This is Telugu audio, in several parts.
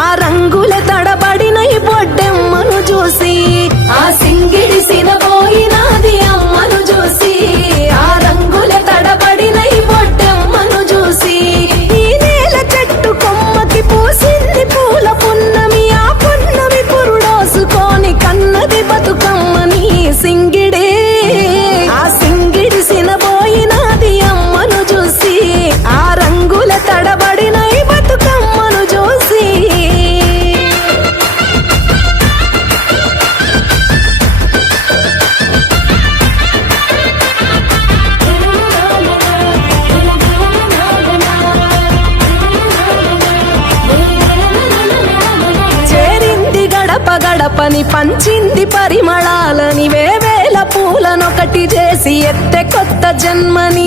ஆரா పూలని పంచింది పరిమళాలని వేవేల పూలనొకటి చేసి ఎత్తే కొత్త జన్మని.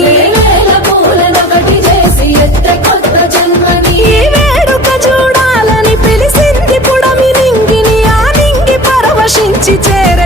పూలనొకటి చేసి ఎత్తే కొత్త జన్మని వేడుక చూడాలని పిలిసింది ఆ పరవశించి చేర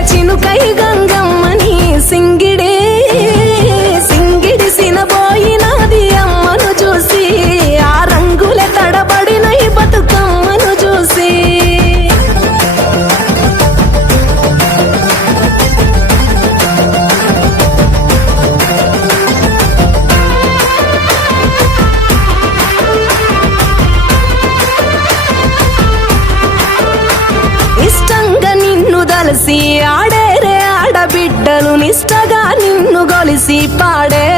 പാടെ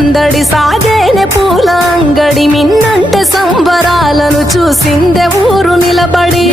సందడి సాగేనే పూల అంగడి మిన్నంటే సంబరాలను చూసిందే ఊరు నిలబడి.